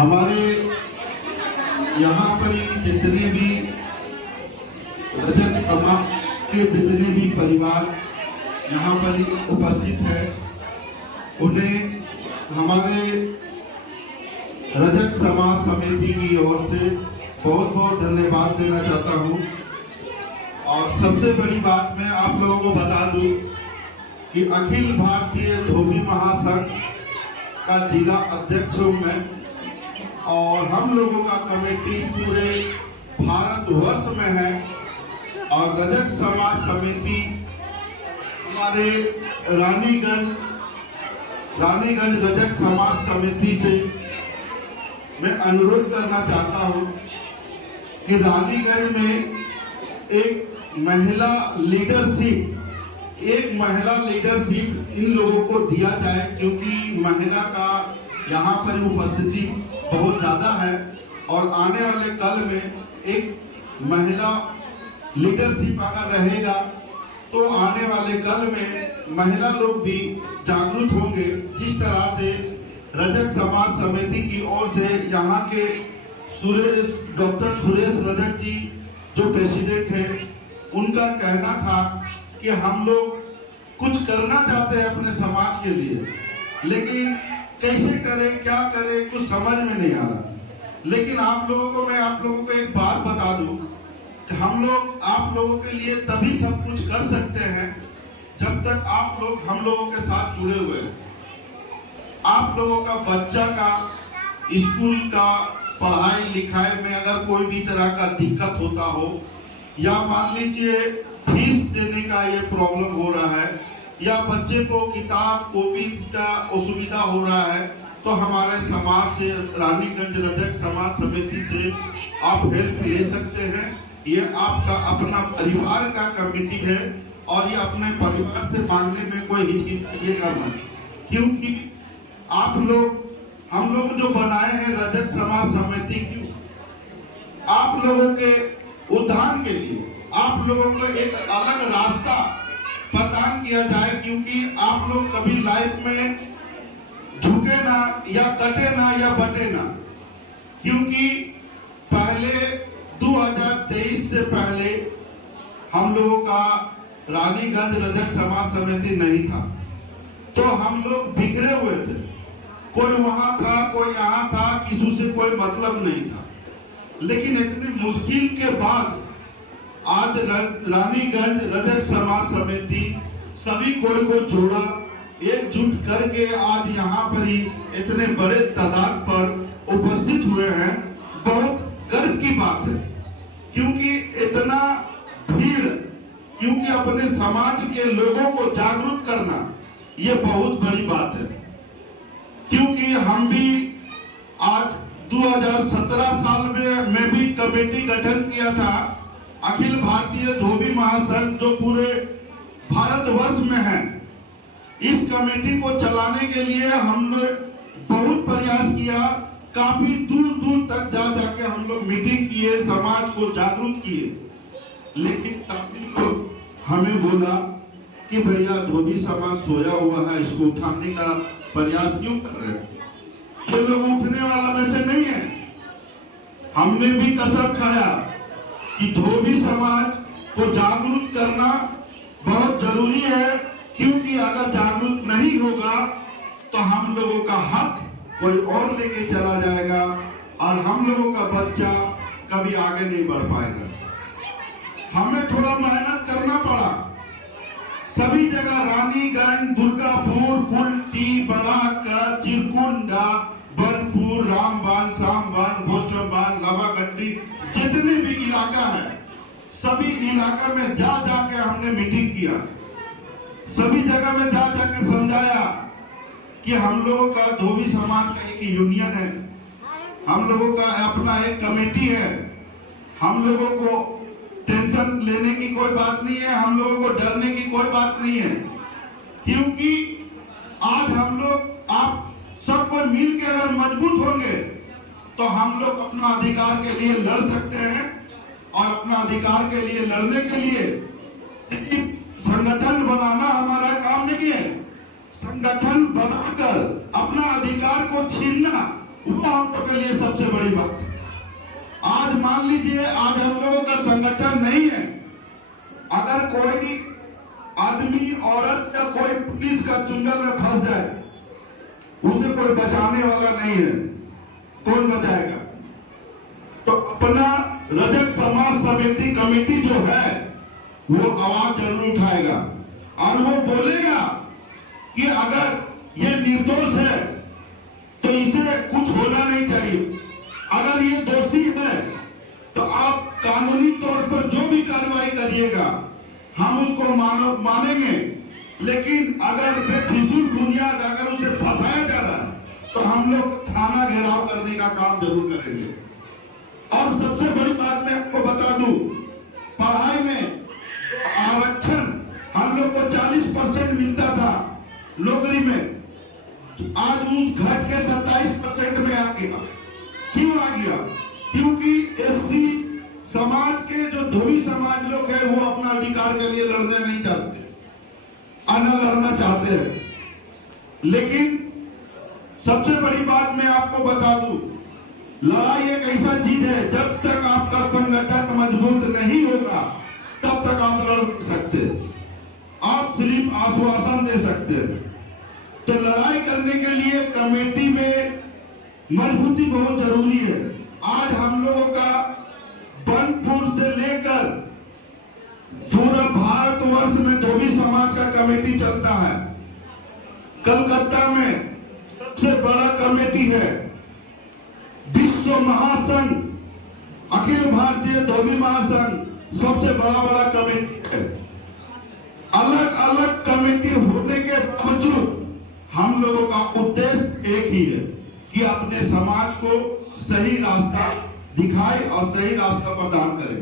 हमारे यहाँ पर जितने भी रजक समाज के जितने भी परिवार यहाँ पर उपस्थित है, उन्हें हमारे रजक समाज समिति की ओर से बहुत बहुत धन्यवाद देना चाहता हूँ। और सबसे बड़ी बात मैं आप लोगों को बता दूं कि अखिल भारतीय धोबी महासंघ का जिला अध्यक्ष हूं मैं, और हम लोगों का कमेटी पूरे भारतवर्ष में है। और रजक समाज समिति हमारे रानीगंज रजक समाज समिति से मैं अनुरोध करना चाहता हूं कि रानीगंज में एक महिला लीडरशिप इन लोगों को दिया जाए, क्योंकि महिला का यहाँ पर उपस्थिति बहुत ज्यादा है। और आने वाले कल में एक महिला लीडरशिप अगर रहेगा तो आने वाले कल में महिला लोग भी जागरूक होंगे। जिस तरह से रजक समाज समिति की ओर से यहाँ के डॉक्टर सुरेश रजक जी जो प्रेसिडेंट है, उनका कहना था कि हम लोग कुछ करना चाहते हैं अपने समाज के लिए, लेकिन कैसे करें क्या करें कुछ समझ में नहीं आ रहा। लेकिन मैं आप लोगों को एक बात बता दूं कि हम लोग आप लोगों के लिए तभी सब कुछ कर सकते हैं जब तक आप लोग हम लोगों के साथ जुड़े हुए हैं। आप लोगों का बच्चा का स्कूल का पढ़ाई लिखाई में अगर कोई भी तरह का दिक्कत होता हो, या मान लीजिए फीस देने का ये प्रॉब्लम हो रहा है, या बच्चे को किताब कॉपी का असुविधा हो रहा है, तो हमारे समाज से रानीगंज रजक समाज समिति से आप हेल्प ले सकते हैं। ये आपका अपना परिवार का कमेटी है और ये अपने परिवार से मांगने में कोई हिचकिचाइएगा मत, क्योंकि हम लोग जो बनाए हैं रजक समाज समिति की, आप लोगों के उद्धार के लिए आप लोगों को एक अलग रास्ता प्रदान किया जाए, क्योंकि आप लोग कभी लाइफ में झुके ना या कटे ना या बटे ना। क्योंकि पहले 2023 से पहले हम लोगों का रानीगंज रजक समाज समिति नहीं था, तो हम लोग बिखरे हुए थे। कोई वहां था, कोई यहाँ था, किसी से कोई मतलब नहीं था। लेकिन इतनी मुश्किल के बाद आज रानीगंज रजक समाज समिति सभी को जोड़ा, एकजुट करके आज यहाँ पर ही इतने बड़े तादाद पर उपस्थित हुए हैं। बहुत गर्व की बात है, क्योंकि इतना भीड़, क्योंकि अपने समाज के लोगों को जागरूक करना ये बहुत बड़ी बात है। क्योंकि हम भी आज 2017 साल में मैं भी कमेटी गठन किया था, अखिल भारतीय धोबी महासंघ जो पूरे भारतवर्ष में है। इस कमेटी को चलाने के लिए हमने बहुत प्रयास किया, काफी दूर दूर तक जाके हम लोग मीटिंग किए, समाज को जागरूक किए। लेकिन काफी लोग हमें बोला कि भैया धोबी समाज सोया हुआ है, इसको उठाने का प्रयास क्यों कर रहे हैं? ये लोग उठने वाला वैसे नहीं है। हमने भी कसम खाया कि धोबी समाज को जागरूक करना बहुत जरूरी है, क्योंकि अगर जागरूक नहीं होगा तो हम लोगों का हक कोई और लेके चला जाएगा और हम लोगों का बच्चा कभी आगे नहीं बढ़ पाएगा। हमें थोड़ा मेहनत करना पड़ा। सभी जगह रानीगंज, दुर्गापुर, कुल्टी, बड़ाकर, चिरकुंडा, बनपुर, रामबान, सामबान, भोस्टमबान, लावागड्डी, जितने भी इलाका है, सभी इलाका में जाके हमने मीटिंग किया। सभी जगह में जाके समझाया कि हम लोगों का धोबी समाज का एक यूनियन है, हम लोगों का अपना एक कमेटी है। हम लोगों को टेंशन लेने की कोई बात नहीं है, हम लोगों को डरने की कोई बात नहीं है, क्योंकि आज हम लोग आप सब कोई मिल के अगर मजबूत होंगे तो हम लोग अपना अधिकार के लिए लड़ सकते हैं। और अपना अधिकार के लिए लड़ने के लिए सिर्फ संगठन बनाना हमारा काम नहीं है। संगठन बनाकर अपना अधिकार को छीनना वो हम लोग के लिए सबसे बड़ी बात है। आज मान लीजिए आज हम लोगों का संगठन नहीं है, अगर कोई भी आदमी औरत या कोई पुलिस का चुंगल में फंस जाए, उसे कोई बचाने वाला नहीं है, कौन बचाएगा? तो अपना रजक समाज समिति कमेटी जो है वो आवाज जरूर उठाएगा और वो बोलेगा कि अगर ये निर्दोष है तो इसे कुछ होना नहीं चाहिए, अगर ये दोषी है तो आप कानूनी तौर पर जो भी कार्रवाई करिएगा हम उसको मानेंगे, लेकिन अगर बेफिजूल बुनियाद अगर उसे फंसाया जा रहा है तो हम लोग थाना घेराव करने का काम जरूर करेंगे। और सबसे बड़ी बात मैं आपको बता दूं, पढ़ाई में आरक्षण हम लोग को 40% मिलता था नौकरी में, आज उस घट के 27% में आ गया। क्यों आ गया? क्योंकि एससी समाज के जो धोबी समाज लोग हैं वो अपना अधिकार के लिए लड़ने नहीं चाहते, न लड़ना चाहते हैं। लेकिन सबसे बड़ी बात मैं आपको बता दूं, लड़ाई एक ऐसा चीज है, जब तक आपका संगठन मजबूत नहीं होगा तब तक आप लड़ सकते, आप सिर्फ आश्वासन दे सकते हैं। तो लड़ाई करने के लिए कमेटी में मजबूती बहुत जरूरी है। आज हम लोगों का बनपुर से लेकर पूरा भारतवर्ष में जो भी समाज का कमेटी चलता है, कलकत्ता में सबसे बड़ा कमेटी है विश्व महासंघ, अखिल भारतीय धोबी महासंघ सबसे बड़ा कमेटी है। अलग अलग कमेटी होने के बावजूद हम लोगों का उद्देश्य एक ही है कि अपने समाज को सही रास्ता दिखाए और सही रास्ता प्रदान करे।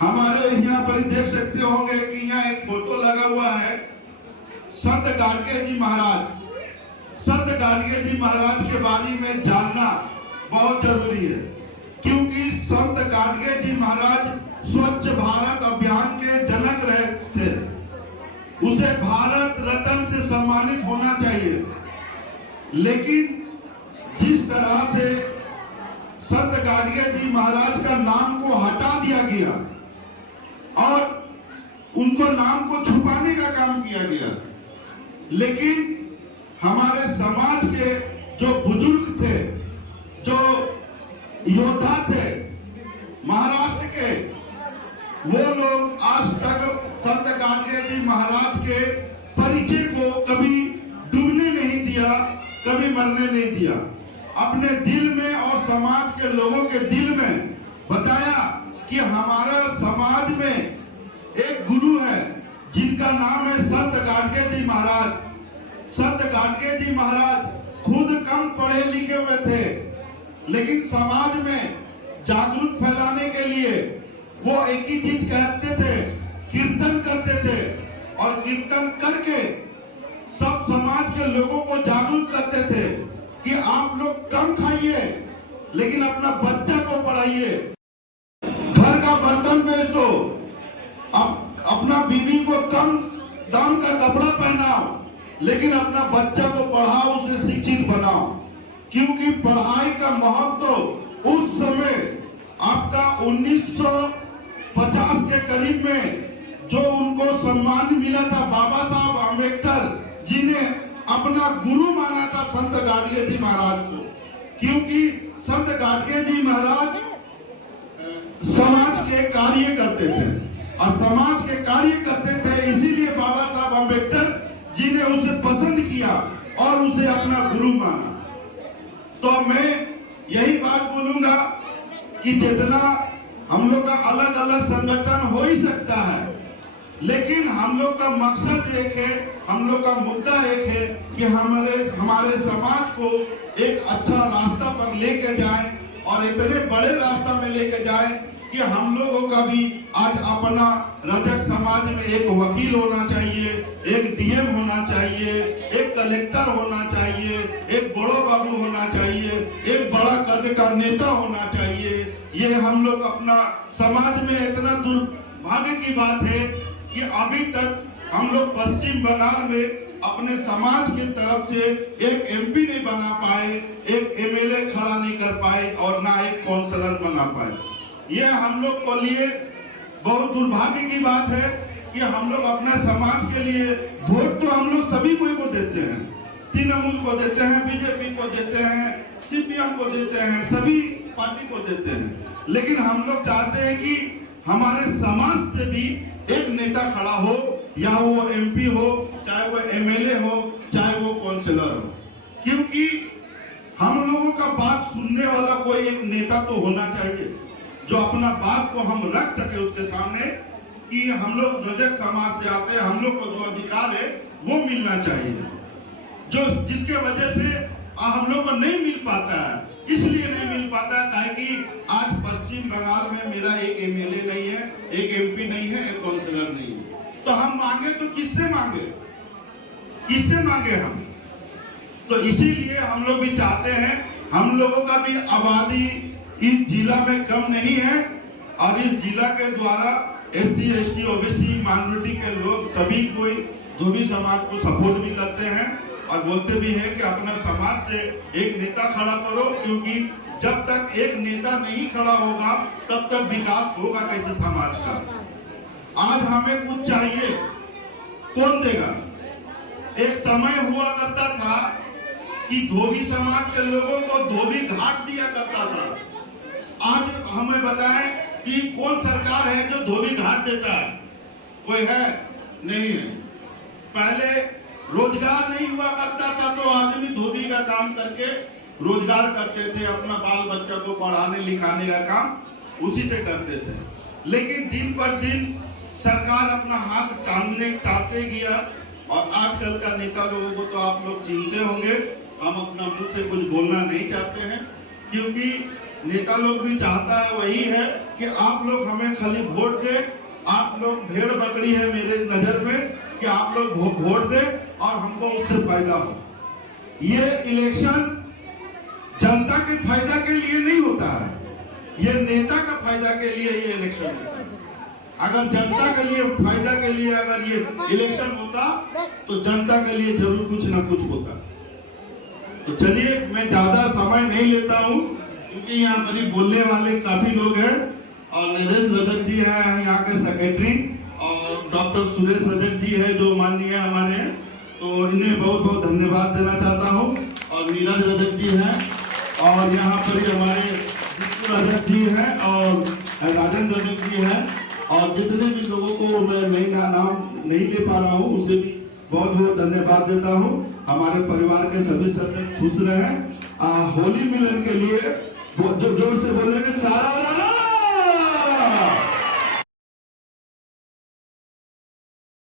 हमारे यहाँ पर देख सकते होंगे कि यहाँ एक फोटो लगा हुआ है संत गाडगे जी महाराज। संत गाडगे जी महाराज के बारे में जानना बहुत जरूरी है, क्योंकि संत गाडगे जी महाराज स्वच्छ भारत अभियान के जनक रहे थे। उसे भारत रत्न से सम्मानित होना चाहिए, लेकिन जिस तरह से संत गाडगे जी महाराज का नाम को हटा दिया गया और उनको नाम को छुपाने का काम किया गया, लेकिन हमारे समाज के जो बुजुर्ग थे, जो योद्धा थे महाराष्ट्र के, वो लोग आज तक संत गाडगे जी महाराज के परिचय को कभी डूबने नहीं दिया, कभी मरने नहीं दिया। अपने दिल में और समाज के लोगों के दिल में बताया कि हमारा समाज में एक गुरु है जिनका नाम है संत गाडगे जी महाराज। संत गाडगे जी महाराज खुद कम पढ़े लिखे हुए थे, लेकिन समाज में जागरूक फैलाने के लिए वो एक ही चीज कहते थे, कीर्तन करते थे और कीर्तन करके सब समाज के लोगों को जागरूक करते थे कि आप लोग कम खाइए लेकिन अपना बच्चा को पढ़ाइए, घर का बर्तन बेच दो, अपना बीवी को कम दाम का कपड़ा पहनाओ, लेकिन अपना बच्चा को पढ़ाओ, उसे शिक्षित बनाओ। क्योंकि पढ़ाई का महत्व उस समय आपका 1950 के करीब में जो उनको सम्मान मिला था, बाबा साहब अम्बेडकर जी ने अपना गुरु माना था संत गाडगे जी महाराज को, क्योंकि संत गाडगे जी महाराज समाज के कार्य करते थे और समाज के कार्य करते थे, इसीलिए बाबा साहब अम्बेडकर जी ने उसे पसंद किया और उसे अपना गुरु माना। तो मैं यही बात बोलूंगा कि जितना हम लोग का अलग अलग संगठन हो ही सकता है, लेकिन हम लोग का मकसद एक है, हम लोग का मुद्दा एक है कि हमारे समाज को एक अच्छा रास्ता पर लेके जाए और इतने बड़े रास्ता में लेके जाए कि हम लोगों का भी आज अपना रजक समाज में एक वकील होना चाहिए, एक डीएम होना चाहिए, एक कलेक्टर होना चाहिए, एक बड़ो बाबू होना चाहिए, एक बड़ा कद का नेता होना चाहिए। ये हम लोग अपना समाज में इतना दुर्भाग्य की बात है कि अभी तक हम लोग पश्चिम बंगाल में अपने समाज की तरफ से एक एमपी नहीं बना पाए, एक एमएलए खड़ा नहीं कर पाए और ना एक काउंसलर बना पाए। यह हम लोग को लिए बहुत दुर्भाग्य की बात है कि हम लोग अपने समाज के लिए वोट तो हम लोग सभी को देते हैं, तृणमूल को देते हैं, बीजेपी को देते हैं, सीपीएम को देते हैं, सभी पार्टी को देते हैं, लेकिन हम लोग चाहते हैं कि हमारे समाज से भी एक नेता खड़ा हो, या वो एमपी हो, चाहे वो एमएलए हो, चाहे वो काउंसलर हो, क्योंकि हम लोगों का बात सुनने वाला कोई एक नेता तो होना चाहिए जो अपना बात को हम रख सके उसके सामने कि हम लोग रजक समाज से आते हैं, हम लोग को जो अधिकार है वो मिलना चाहिए, जो जिसके वजह से हम लोग को नहीं मिल पाता है। इसलिए नहीं मिल पाता है कि आज पश्चिम बंगाल में मेरा एक एमएलए नहीं है, एक एमपी नहीं है, एक काउंसलर नहीं है, तो हम मांगे तो किससे मांगे, किससे मांगे हम? तो इसीलिए हम लोग भी चाहते हैं, हम लोगों का भी आबादी इस जिला में कम नहीं है और इस जिला के द्वारा एससी, एसटी, ओबीसी, माइनॉरिटी के लोग सभी कोई धोबी समाज को सपोर्ट भी करते हैं और बोलते भी हैं कि अपना समाज से एक नेता खड़ा करो, क्योंकि जब तक एक नेता नहीं खड़ा होगा तब तक विकास होगा कैसे समाज का। आज हमें कुछ चाहिए, कौन देगा? एक समय हुआ करता था कि धोबी समाज के लोगों को धोबी घाट दिया करता था। आज हमें बताएं कि कौन सरकार है जो धोबी घाट देता है? कोई है? नहीं है। पहले रोजगार नहीं हुआ करता था तो आदमी धोबी का काम करके रोजगार करते थे, अपना बाल बच्चा को पढ़ाने लिखाने का काम उसी से करते थे, लेकिन दिन पर दिन सरकार अपना हाथ टालते गया और आजकल का नेता लोगों को तो आप लोग चिंते होंगे, हम अपना मुंह से कुछ बोलना नहीं चाहते हैं, क्योंकि नेता लोग भी चाहता है वही है कि आप लोग हमें खाली वोट दें। आप लोग भेड़ बकरी है मेरे नजर में कि आप लोग वोट दें और हमको उससे फायदा हो। ये इलेक्शन जनता के फायदा के लिए नहीं होता है, ये नेता का फायदा के लिए ये इलेक्शन है। अगर जनता के लिए फायदा के लिए अगर ये इलेक्शन होता तो जनता के लिए जरूर कुछ ना कुछ होता। तो चलिए, मैं ज्यादा समय नहीं लेता हूँ क्योंकि यहाँ पर बोलने वाले काफी लोग हैं और नरेश रजक जी हैं यहाँ के सेक्रेटरी और डॉक्टर सुरेश रजक जी है जो माननीय हमारे हैं, तो इन्हें बहुत बहुत धन्यवाद देना चाहता हूँ। और नीरज रजक जी हैं और यहाँ पर हमारे रजक जी हैं और राजेंद्र रजक जी हैं और जितने भी लोगों को मैं नाम नहीं ले पा रहा हूँ उसे भी बहुत बहुत धन्यवाद देता हूँ। हमारे परिवार के सभी सदस्य खुश रहे। होली मिलन के लिए जोर से बोलेंगे सारा